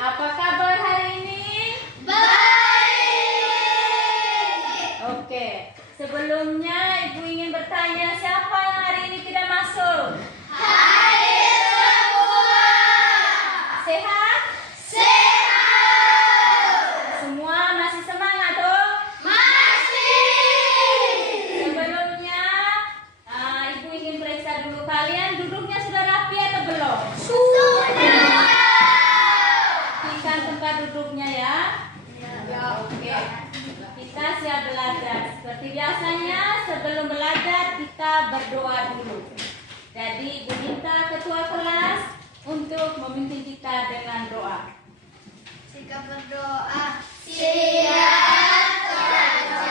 apa kabar hari ini? Baik. Oke, sebelumnya Ibu ingin bertanya siapa yang hari ini tidak masuk? Hadir semua. Sehat? Sehat. Semua masih semangat tuh? Masih. Sebelumnya Ibu ingin periksa dulu kalian duduknya sudah rapi atau belum? Sudah. Rapikan tempat duduknya ya. Ya. Oke. Kita siap belajar. Seperti biasanya sebelum belajar kita berdoa dulu. Jadi Ibu minta ketua kelas untuk memimpin kita dengan doa. Sikap berdoa. Siap saja.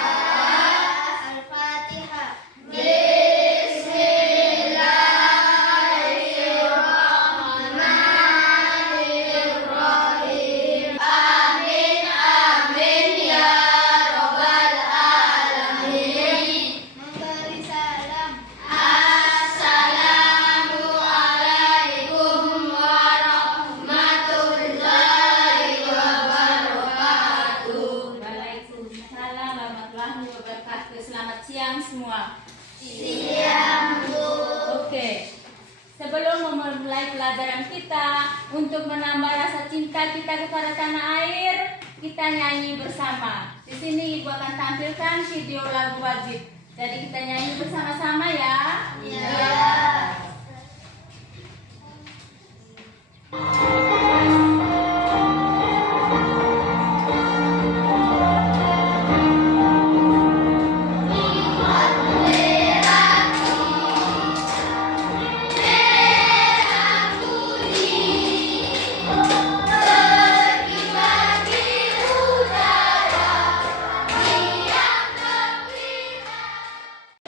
Al-Fatihah. Bismillahirrahmanirrahim. Amin amin ya robbal alamin. Memberi salam. Assalamualaikum warahmatullahi wabarakatuh. Waalaikumsalam warahmatullahi wabarakatuh. Selamat siang semua. Siang Bu. Oke. Sebelum memulai pelajaran kita, untuk menambah rasa cinta kita kepada tanah air, kita nyanyi bersama. Di sini Ibu akan tampilkan video lagu wajib. Jadi kita nyanyi bersama-sama ya. Ya.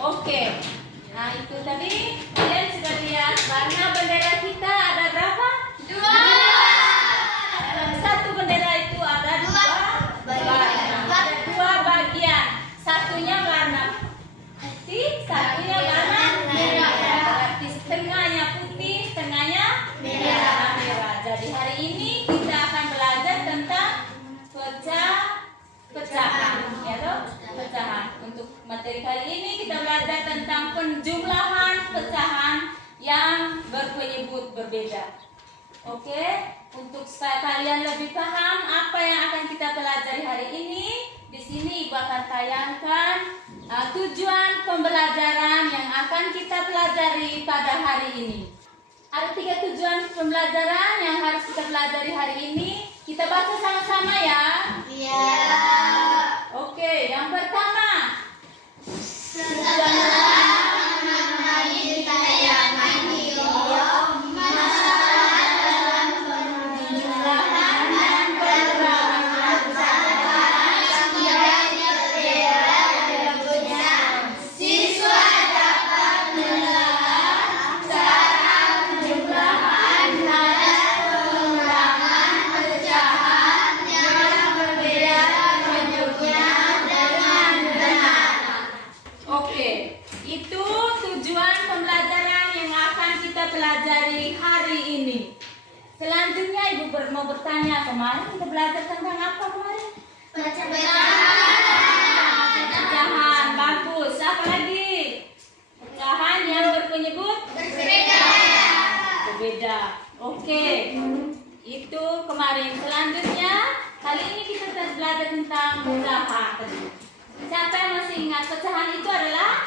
Oke. Nah, itu tadi kalian sudah lihat warna bendera kita ada berapa? Dua. Dalam satu bendera itu ada dua bagian. Ada dua bagian. Satunya warna putih, satunya warna merah. Berarti setengahnya putih, setengahnya merah. Jadi hari ini kita akan belajar tentang pecahan, ya toh? Pecahan. Untuk materi kali ini kita belajar tentang penjumlahan pecahan yang berpenyebut berbeda. Oke, untuk supaya kalian lebih paham apa yang akan kita pelajari hari ini, di sini Ibu akan tayangkan tujuan pembelajaran yang akan kita pelajari pada hari ini. Ada 3 tujuan pembelajaran yang harus kita pelajari hari ini. Kita baca sama-sama ya. Ya. Oke, yang pertama. Setelah mengenai tayangan video, masalah dalam penjumlahan dan penerapan pecahan sekiranya berbeda bentuknya, siswa dapat menelaah cara penjumlahan dan pengurangan pecahan yang berbeda bentuknya dengan benar. Oke, itu tujuan pembelajaran yang akan kita pelajari hari ini. Selanjutnya Ibu mau bertanya, kemarin kita belajar tentang apa kemarin? Pecahan, bagus. Apa lagi? Pecahan yang berpenyebut berbeda. Oke, itu kemarin. Selanjutnya, kali ini kita belajar tentang pecahan. Siapa yang masih ingat pecahan itu adalah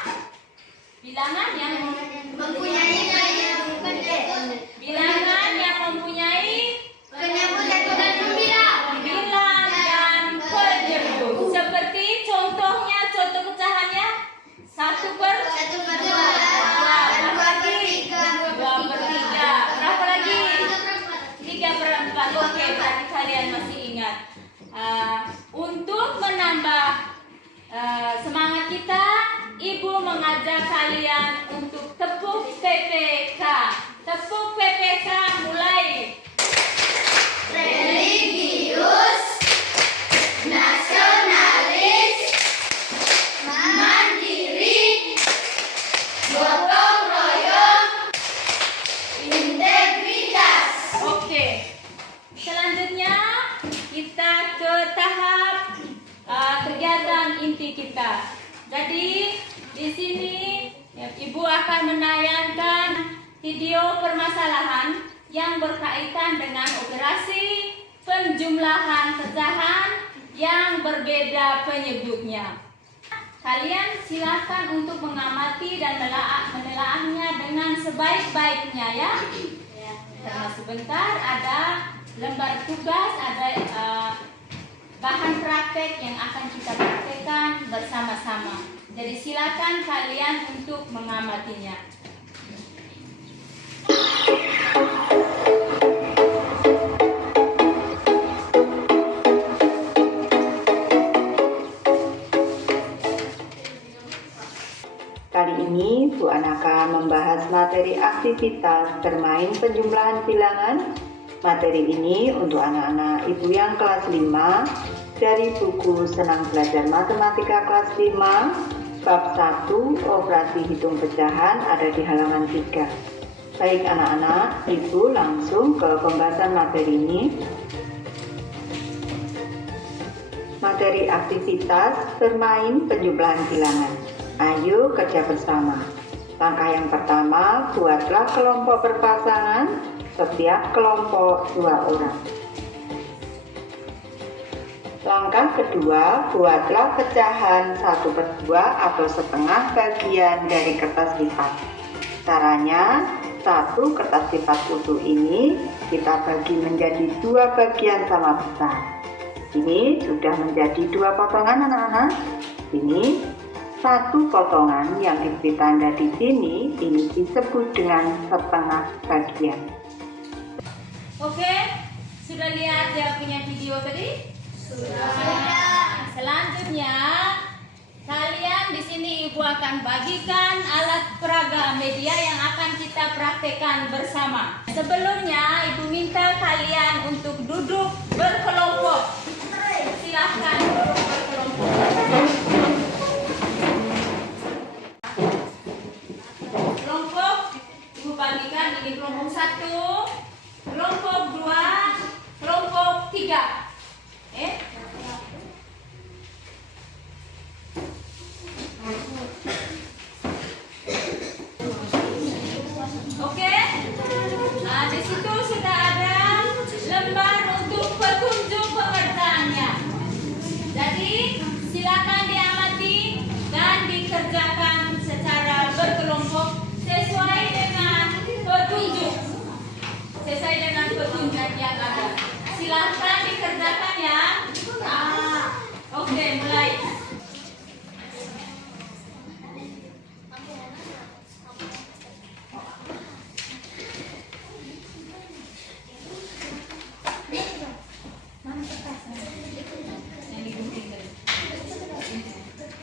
bilangan yang Mempunyai bilangan yang mempunyai penyebut dan pembilang. bilang dan penyebut. Seperti contohnya, contoh pecahannya 1/2, 2/3. Berapa lagi? 3/4. Oke, berarti kalian masih ingat. Untuk menambah semangat kita, Ibu mengajak kalian untuk tepuk PPK. Tepuk PPK mulai. Religius, nasionalis, mandiri, gotong royong, integritas. Oke. Selanjutnya kita ke tahap kegiatan inti kita. Jadi di sini Ibu akan menayangkan video permasalahan yang berkaitan dengan operasi penjumlahan pecahan yang berbeda penyebutnya. Kalian silakan untuk mengamati dan menelaahnya dengan sebaik-baiknya ya. Karena sebentar ada lembar tugas, ada bahan praktek yang akan kita praktekkan bersama-sama. Jadi silakan kalian untuk mengamatinya. Kali ini Bu Ana akan membahas materi aktivitas bermain penjumlahan bilangan. Materi ini untuk anak-anak ibu yang kelas 5 dari buku Senang Belajar Matematika kelas 5 bab 1 operasi hitung pecahan ada di halaman 3. Baik anak-anak, ibu langsung ke pembahasan materi ini. Materi aktivitas bermain penjumlahan bilangan. Ayo kerja bersama. Langkah yang pertama, buatlah kelompok berpasangan, setiap kelompok 2 orang. Langkah kedua, buatlah pecahan 1/2 atau setengah bagian dari kertas lipat. Caranya, 1 kertas lipat utuh ini kita bagi menjadi 2 bagian sama besar. Ini sudah menjadi 2 potongan anak-anak. Ini 1 potongan yang diberi tanda di sini, ini disebut dengan setengah bagian. Oke, sudah lihat dia punya video tadi? Sudah. Selanjutnya, kalian di sini Ibu akan bagikan alat peraga media yang akan kita praktekkan bersama. Sebelumnya, Ibu minta kalian untuk duduk berkelompok. Silahkan duduk berkelompok. Kelompok Ibu bagikan ini kelompok 1, kelompok 2, kelompok 3. Oke. Nah, di situ sudah ada lembar untuk petunjuk pengerjaannya. Jadi, silakan diamati dan dikerjakan secara berkelompok sesuai dengan petunjuk. Sesuai dengan petunjuk yang ada. Silakan dikerjakan ya. Oke, mulai.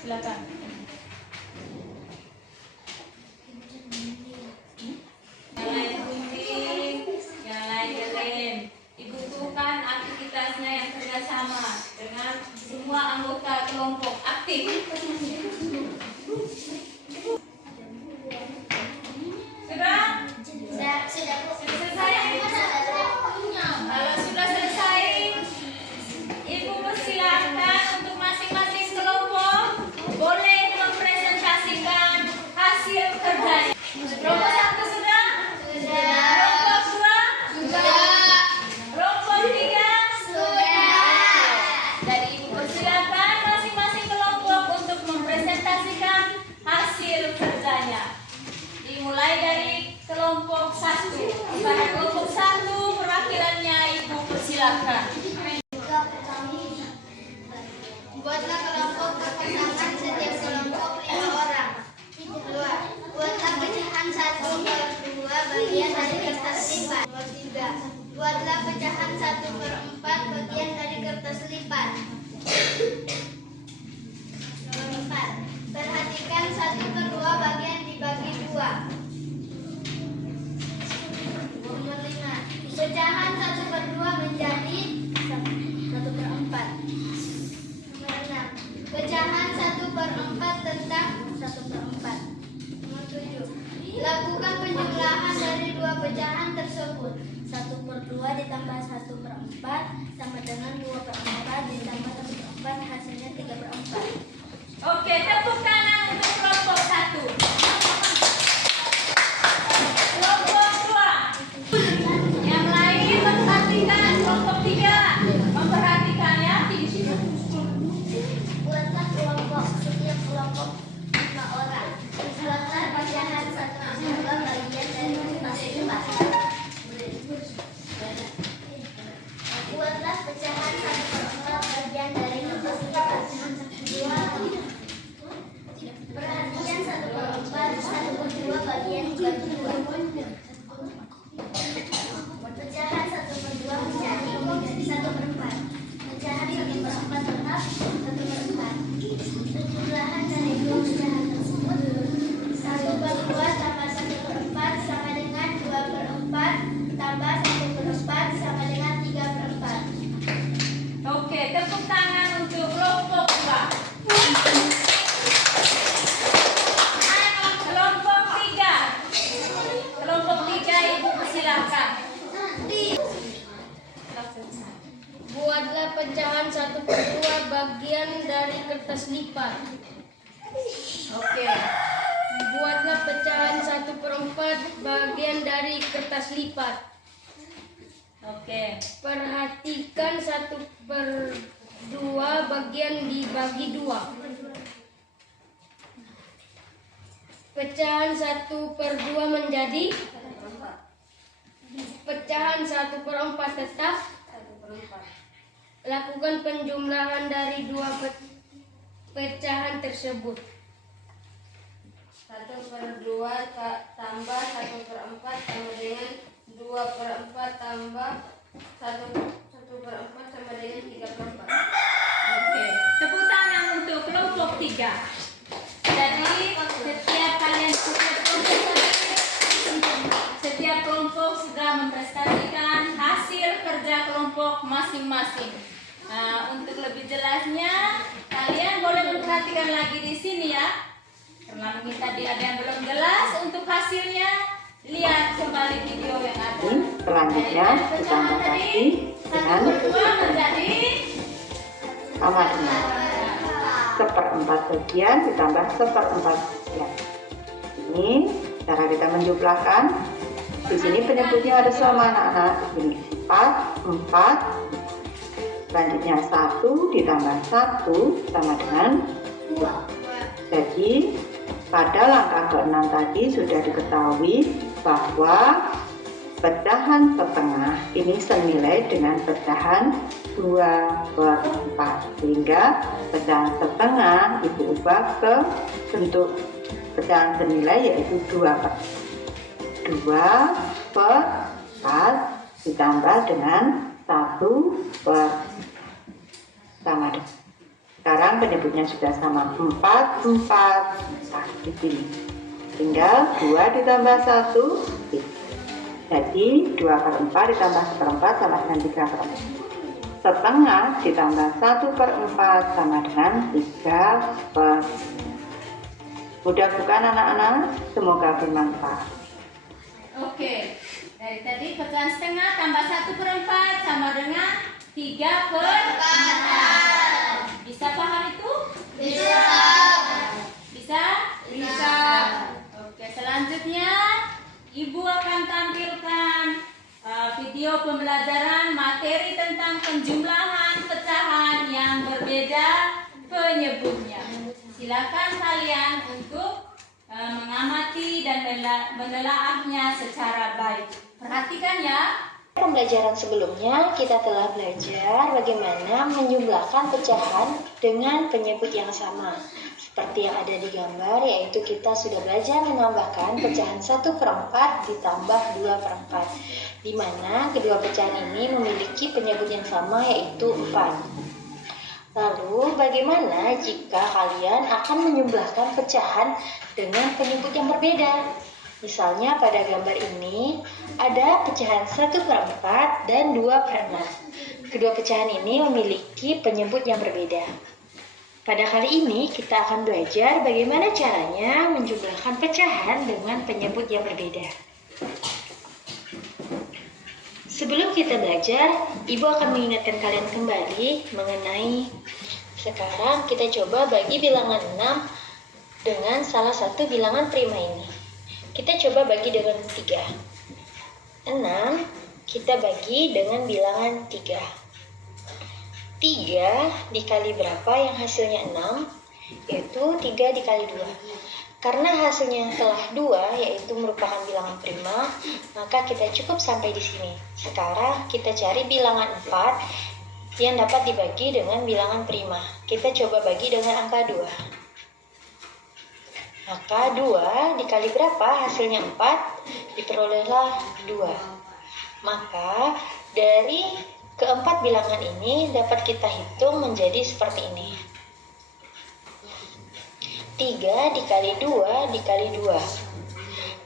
Silakan. Yang lain gunting, yang lain lem. Dibutuhkan aktivitasnya yang kerjasama dengan semua anggota kelompok aktif. Sudah? Sudah selesai? Kalau sudah selesai, Ibu persilakan untuk masing-masing kelompok boleh mempresentasikan hasil kerjanya. Kelompok 1 sudah? Kelompok 2? Kelompok 3? Jadi Ibu persilakan masing-masing kelompok untuk mempresentasikan hasil kerjanya. Dimulai dari kelompok 1. Pada kelompok 1 perwakilannya Ibu persilakan. Buatlah kelompok berpasangan setiap kelompok 5 orang. 2. Buatlah pecahan 1/2 bagian dari kertas lipat. 3. Buatlah pecahan 1/4 bagian dari kertas lipat. 4. Perhatikan 1/2 bagian dibagi 2. 5. Pecahan 1/2 menjadi 1/4. 6. Pecahan 1/4 tentang 1/4. 7. Lakukan penjumlahan dari 2 pecahan tersebut. 1/2 ditambah 1/4 4 sama dengan 2/4 ditambah 1/4 hasilnya 3/4. Oke, tepuk tangan untuk kelompok 1. Kelompok 2. Yang lain memperhatikan kelompok 3. Memperhatikan ya di sini. Buatlah kelompok, setiap kelompok 5 orang. Buatlah pecahan 1/2 bagian dari kertas 4. Buatlah pecahan 1/4 bagian dari kertas 4. Perhatian 1/4, 1/2 bagian dibagi 2. Pecahan 1/2 menjadi 1/4. Pecahan 1/4 tetap 1/4. Penjumlahan dari dua pecahan tersebut 1/2 tambah 1/4 sama dengan 2/4 tambah 1/4 sama dengan 3/4. Oke, tepuk tangan untuk kelompok 2. Kelompok 3. Kelompok 3 Ibu persilakan. Buatlah pecahan 1/2 bagian dari kertas lipat. Oke. Buatlah pecahan 1/4 bagian dari kertas lipat. Oke. Perhatikan 1/2 bagian dibagi 2. Pecahan 1/2 menjadi pecahan 1/4 tetap. Lakukan penjumlahan dari dua pecahan tersebut. 1/2 tambah 1/4 sama dengan 2/4 tambah 1/4 sama dengan 3/4. Oke. Tepuk tangan untuk kelompok 3. Jadi setiap kelompok sudah mempresentasikan hasil kerja kelompok masing-masing. Nah, untuk lebih jelasnya, kalian boleh memperhatikan lagi di sini ya. Karena mungkin tadi ada yang belum jelas untuk hasilnya, lihat kembali video yang ada. Selanjutnya ditambah lagi dengan 1/2 menjadi sama dengan 1/4 bagian ditambah 1/4 bagian. Ini cara kita menjumlahkan. Di sini penyebutnya ada sama anak-anak. Ini 4. Selanjutnya 1 ditambah 1 sama dengan 2. Jadi pada langkah ke-6 tadi sudah diketahui bahwa pecahan setengah ini senilai dengan pecahan 2/4, sehingga pecahan setengah Ibu ubah ke bentuk pecahan senilai yaitu 2/4 ditambah dengan 1/4 sama dengan. Sekarang penyebutnya sudah sama 4 di sini. Tinggal 2 ditambah 1 jadi 2/4 ditambah 1/4 sama dengan 3/4. Setengah ditambah 1/4 sama dengan 3/4. Mudah bukan anak-anak? Semoga bermanfaat. Oke, dari tadi pecahan setengah tambah 1/4 sama dengan 3/4. Bisa paham itu? Bisa. Bisa? Bisa. Oke, selanjutnya Ibu akan tampilkan video pembelajaran materi tentang penjumlahan pecahan yang berbeda penyebutnya. Silakan kalian untuk mengamati dan menelaahnya secara baik. Perhatikan ya. Pembelajaran sebelumnya kita telah belajar bagaimana menjumlahkan pecahan dengan penyebut yang sama. Seperti yang ada di gambar, yaitu kita sudah belajar menambahkan pecahan 1/4 ditambah 2/4, di mana kedua pecahan ini memiliki penyebut yang sama, yaitu 4. Lalu bagaimana jika kalian akan menjumlahkan pecahan dengan penyebut yang berbeda? Misalnya pada gambar ini ada pecahan 1/4 dan 2/6. Kedua pecahan ini memiliki penyebut yang berbeda. Pada kali ini kita akan belajar bagaimana caranya menjumlahkan pecahan dengan penyebut yang berbeda. Sebelum kita belajar, Ibu akan mengingatkan kalian kembali mengenai sekarang kita coba bagi bilangan 6 dengan salah satu bilangan prima ini. Kita coba bagi dengan 3. 6 kita bagi dengan bilangan 3. 3 dikali berapa yang hasilnya 6? Yaitu 3 dikali 2. Karena hasilnya telah 2, yaitu merupakan bilangan prima, maka kita cukup sampai di sini. Sekarang kita cari bilangan 4 yang dapat dibagi dengan bilangan prima. Kita coba bagi dengan angka 2. Maka 2 dikali berapa? Hasilnya 4, diperolehlah 2. Maka dari keempat bilangan ini dapat kita hitung menjadi seperti ini. 3 dikali 2 dikali 2.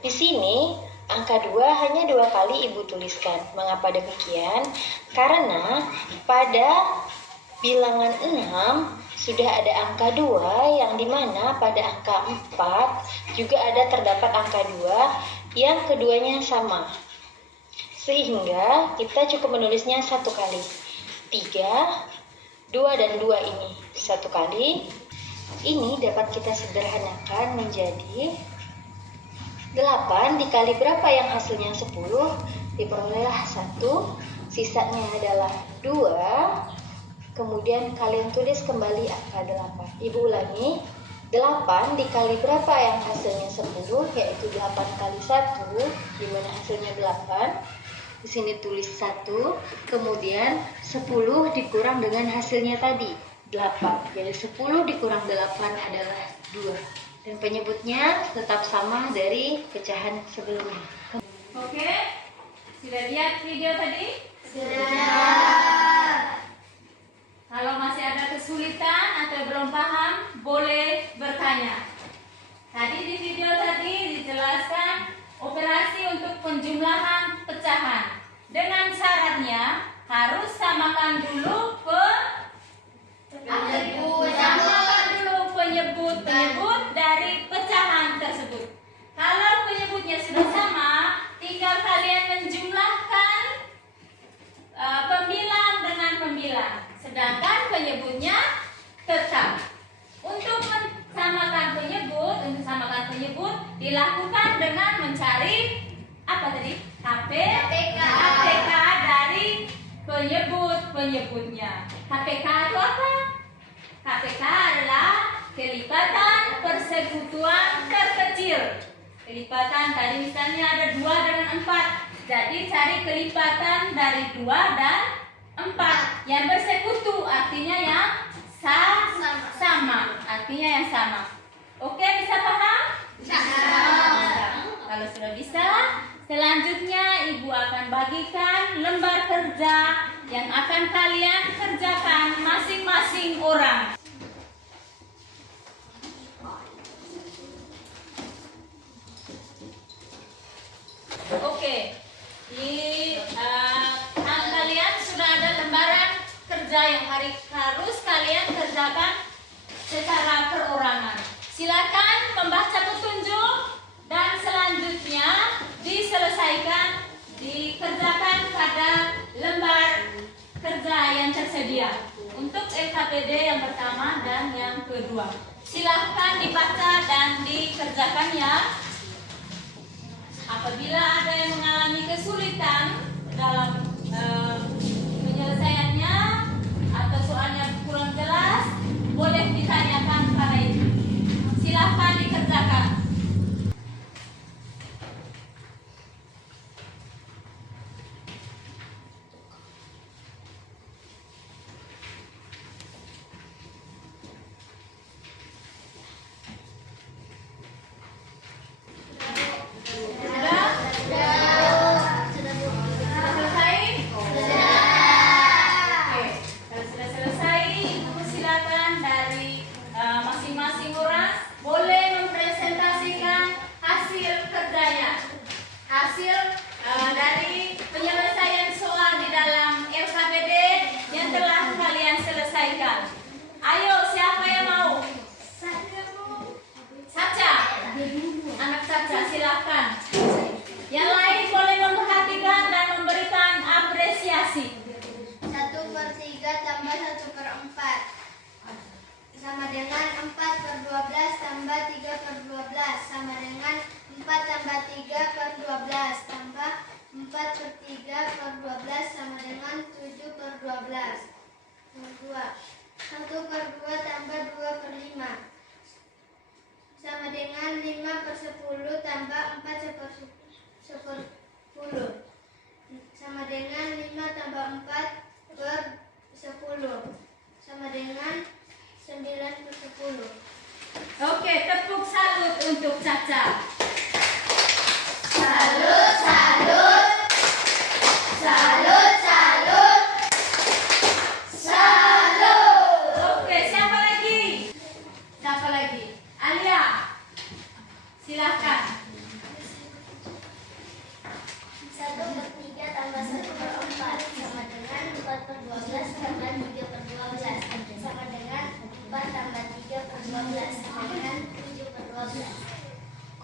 Di sini angka 2 hanya 2 kali Ibu tuliskan. Mengapa demikian? Karena pada bilangan 6 sudah ada angka 2 yang dimana pada angka 4 juga ada terdapat angka 2 yang keduanya sama. Sehingga kita cukup menulisnya 1 kali. 3, 2 dan 2 ini 1 kali. Ini dapat kita sederhanakan menjadi 8 dikali berapa yang hasilnya 10, diperolehlah 1, sisanya adalah 2, kemudian kalian tulis kembali angka 8. Ibu ulangi, 8 dikali berapa yang hasilnya 10, yaitu 8 kali 1, dimana hasilnya 8. Di sini tulis 1, kemudian 10 dikurang dengan hasilnya tadi, 8. Jadi 10 dikurang 8 adalah 2. Dan penyebutnya tetap sama dari pecahan sebelumnya. Oke, sudah lihat video tadi? Sudah. Kalau masih ada kesulitan atau belum paham, boleh bertanya. Tadi di video tadi dijelaskan operasi untuk penjumlahan pecahan. Dengan syaratnya harus samakan dulu samakan dulu penyebut dari pecahan tersebut. Kalau penyebutnya sudah sama, tinggal kalian menjumlahkan pembilang dengan pembilang. Sedangkan penyebutnya tetap. Untuk samakan penyebut dilakukan dengan mencari apa tadi? KPK dari penyebutnya. KPK itu apa? KPK adalah kelipatan persekutuan terkecil. Kelipatan tadi misalnya ada 2 dengan 4. Jadi cari kelipatan dari 2 dan 4. Yang bersekutu artinya yang sama. Artinya yang sama. Oke, bisa paham? Bisa. Kalau sudah bisa, selanjutnya Ibu akan bagikan lembar kerja yang akan kalian kerjakan masing-masing orang. Oke, di kalian sudah ada lembaran kerja yang harus kalian kerjakan secara perorangan. Silakan membaca petunjuk dan selanjutnya dikerjakan pada lembar kerja yang tersedia untuk LKPD yang pertama dan yang kedua. Silahkan dibaca dan dikerjakan ya. Apabila ada yang mengalami kesulitan dalam penyelesaiannya atau soalnya kurang jelas, boleh ditanyakan pada Ibu. Silahkan dikerjakan. Sudah? Sudah selesai? sama dengan 4 per 12 tambah 3 per 12 sama dengan 4 tambah 3 per 12 tambah 4 per 3 per 12 sama dengan 7 per 12. Nomor 2. 1 per 2 tambah 2 per 5 sama dengan 5 per 10 tambah 4 per 10 sama dengan 5 tambah 4 per 10 sama dengan 9 per 10. Oke, tepuk salut untuk Caca. Salut, salut. Salut, salut. Salut. Oke, siapa lagi? Siapa lagi? Alia. Silahkan. 1 per 3 tambah 1 per 4 sama dengan 4 per 12 tambah 3 per 12 sama dengan 4 tambah 3 per 12 sama dengan 7 per 12.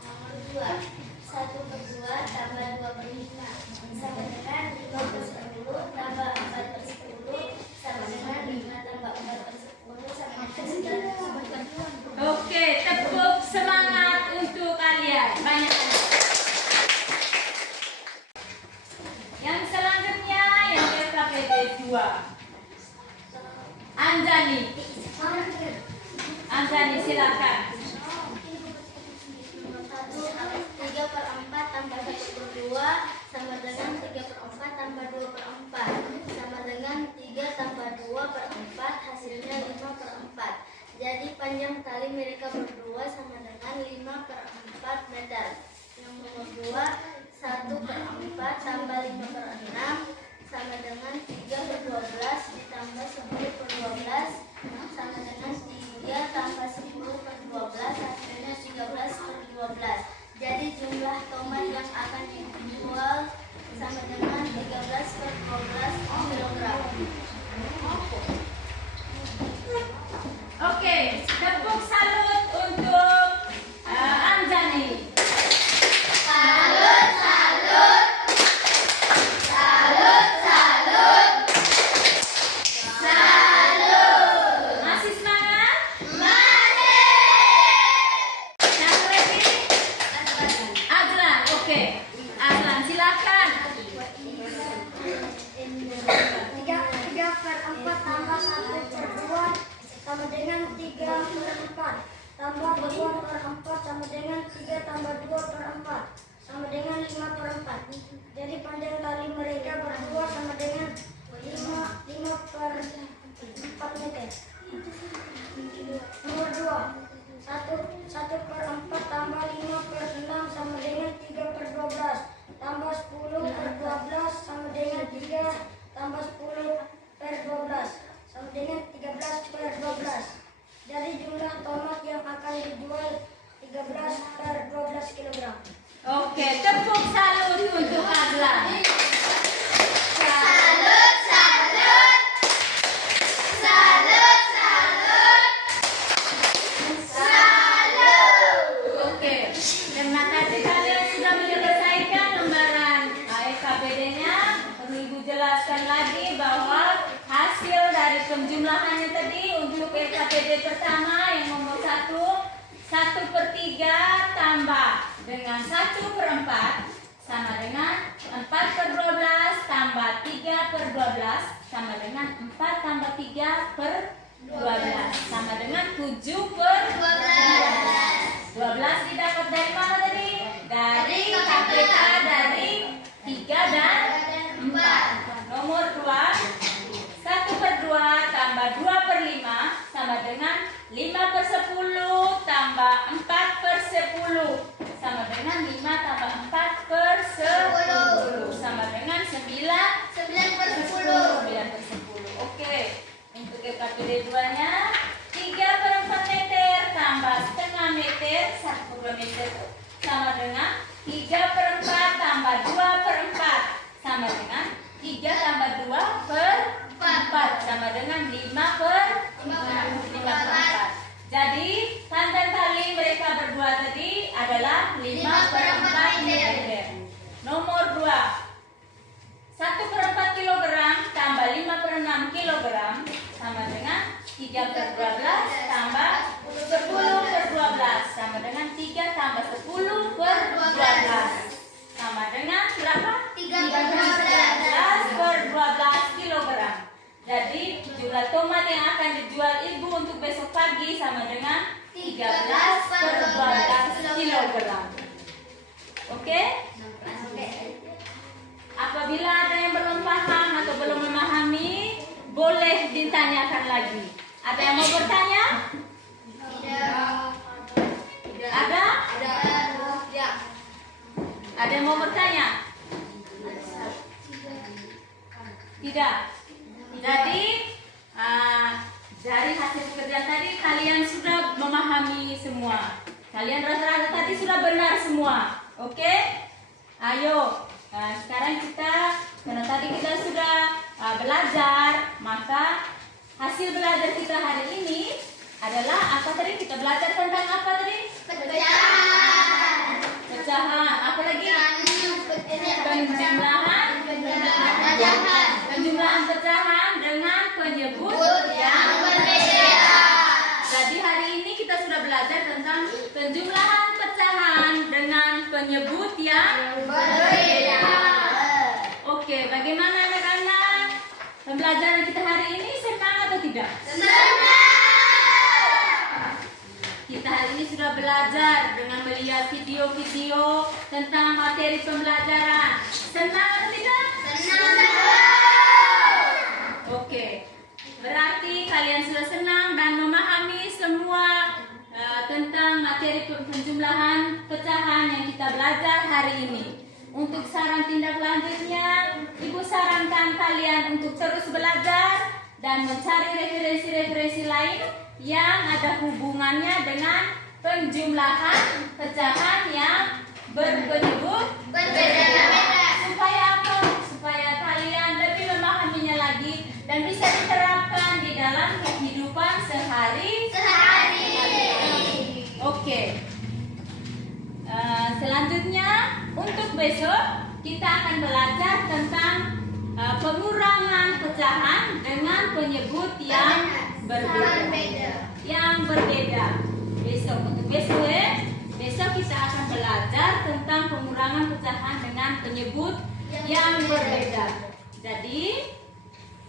Nomor 2. 1 per 2 tambah 2 per 5 sama dengan 5 per 10 tambah 4 per 10 sama dengan 5 tambah 4 per 10 sama dengan 9 per 10. Oke, tepuk semangat untuk kalian. Banyak. Yang selanjutnya yang LKPD 2. Anjani. Anjani, silakan. 3 per 4 tambah 1 per 2 sama dengan 3 per 4 tambah 2 per 4 sama dengan 3 tambah 2 per 4 hasilnya 5 per 4. Jadi panjang tali mereka berdua sama dengan 5 per 4 meter. Yang nomor 2, 1 per 4 tambah 5 per 6 sama dengan 3 per 12 ditambah 10 per 12 sama dengan 3 tambah 10 per 12 hasilnya 13 per 12. Jadi jumlah tomat yang akan dijual sama dengan 13 per 12 kilogram. Oke, tepuk salut untuk Anjani. Salut, salut. Salut, salut. Salut. Masih semangat? Masih. Siapa lagi? Azlan, oke. Azlan, silakan. 3 per 4 tambah 1 per 2 sama dengan 3 per 4 tambah 2 per 4 sama dengan 3 tambah 2 per 4 sama dengan 5 per 4. Jadi panjang tali mereka berdua sama dengan 5 per 4 meter. Nomor 2. 1 per 4 tambah 5 per 6 sama dengan 3 per 12 tambah 10 per 12 sama dengan 3 tambah 10 per 12 sama dengan 13 per 12. Jadi jumlah tomat yang akan dijual 13 per 12 kilogram. Oke, tepuk salut untuk Azlan. Salut, salut. Salut, salut. Salut. Oke, terima kasih kalian sudah menyelesaikan lembaran LKPD-nya. Perlu Ibu jelaskan lagi bahwa hasil dari penjumlahannya tadi untuk LKPD pertama yang nomor 1, 1 per 3 tambah dengan 1 per 4 sama dengan 4 per 12 tambah 3 per 12 sama dengan 4 tambah 3 per 12 sama dengan 7 per 12. 12 didapat dari mana tadi? Dari KPK dari 3 dan 4. Nomor 2, 1 per 2 tambah 2 per 5 sama dengan 5 per 10 tambah 4 per 10 sama dengan 5 tambah 4 per 10 sama dengan 9 per 10. Oke, untuk LKPD 2-nya 3 per 4 meter tambah setengah meter 1 meter sama dengan 3 per 4 tambah 2 per 4 sama dengan 3 tambah 2 per 4 sama dengan 5 per 4. Jadi panjang tali mereka berdua tadi adalah 5 per 4 meter. Nomor 2, 1 per 4 kilogram tambah 5 per 6 kilogram sama dengan 3 per 12 tambah Jadi jumlah tomat yang akan dijual ibu untuk besok pagi sama dengan 13 per 12 kilogram. Oke? Apabila ada yang belum paham atau belum memahami, boleh ditanyakan lagi. Ada yang mau bertanya? Ada? Ada yang mau bertanya? Tidak. Jadi dari hasil pekerjaan tadi kalian sudah memahami semua. Kalian rata-rata tadi sudah benar semua. Oke? Ayo. Sekarang kita, karena tadi kita sudah belajar, maka hasil belajar kita hari ini adalah apa tadi? Kita belajar tentang apa tadi? Pecahan. Apa lagi? Penjumlahan pecahan dengan penyebut yang berbeda. Jadi hari ini kita sudah belajar tentang penjumlahan pecahan dengan penyebut yang berbeda. Oke, bagaimana anak-anak? Pembelajaran kita hari ini senang atau tidak? Kita hari ini sudah belajar dengan melihat video-video tentang materi pembelajaran. Senang atau tidak? Oke, berarti kalian sudah senang dan memahami semua tentang materi penjumlahan pecahan yang kita belajar hari ini. Untuk saran tindak lanjutnya, Ibu sarankan kalian untuk terus belajar dan mencari referensi-referensi lain yang ada hubungannya dengan penjumlahan pecahan yang berpenyebut berbeda. Supaya apa? Supaya kalian lebih memahaminya lagi dan bisa diterapkan di dalam kehidupan sehari-hari. Oke. Selanjutnya untuk besok kita akan belajar tentang pengurangan pecahan dengan penyebut yang berbeda. Besok untuk besok besok kita akan belajar tentang pengurangan pecahan dengan penyebut yang berbeda. Jadi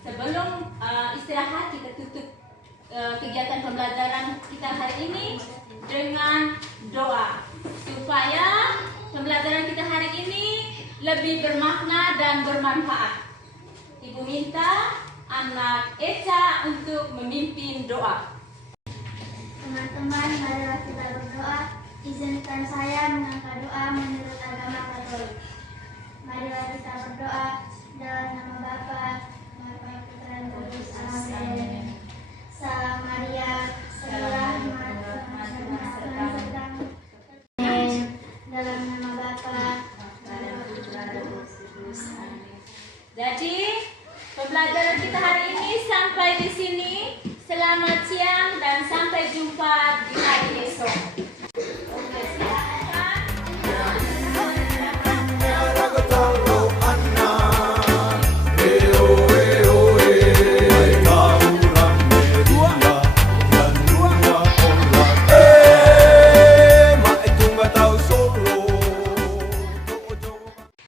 sebelum istirahat kita tutup kegiatan pembelajaran kita hari ini dengan doa supaya pembelajaran kita hari ini lebih bermakna dan bermanfaat. Ibu minta anak Eca untuk memimpin doa. Teman-teman, marilah kita berdoa. Izinkan saya mengangkat doa menurut agama Katolik. Marilah kita berdoa dalam nama Bapa, Putra dan Roh Kudus. Amin. Salam Maria, segala rahmat Tuhan sertamu. Dalam nama Bapa, Putra dan Roh Kudus. Jadi pembelajaran kita hari ini sampai di sini. Selamat siang.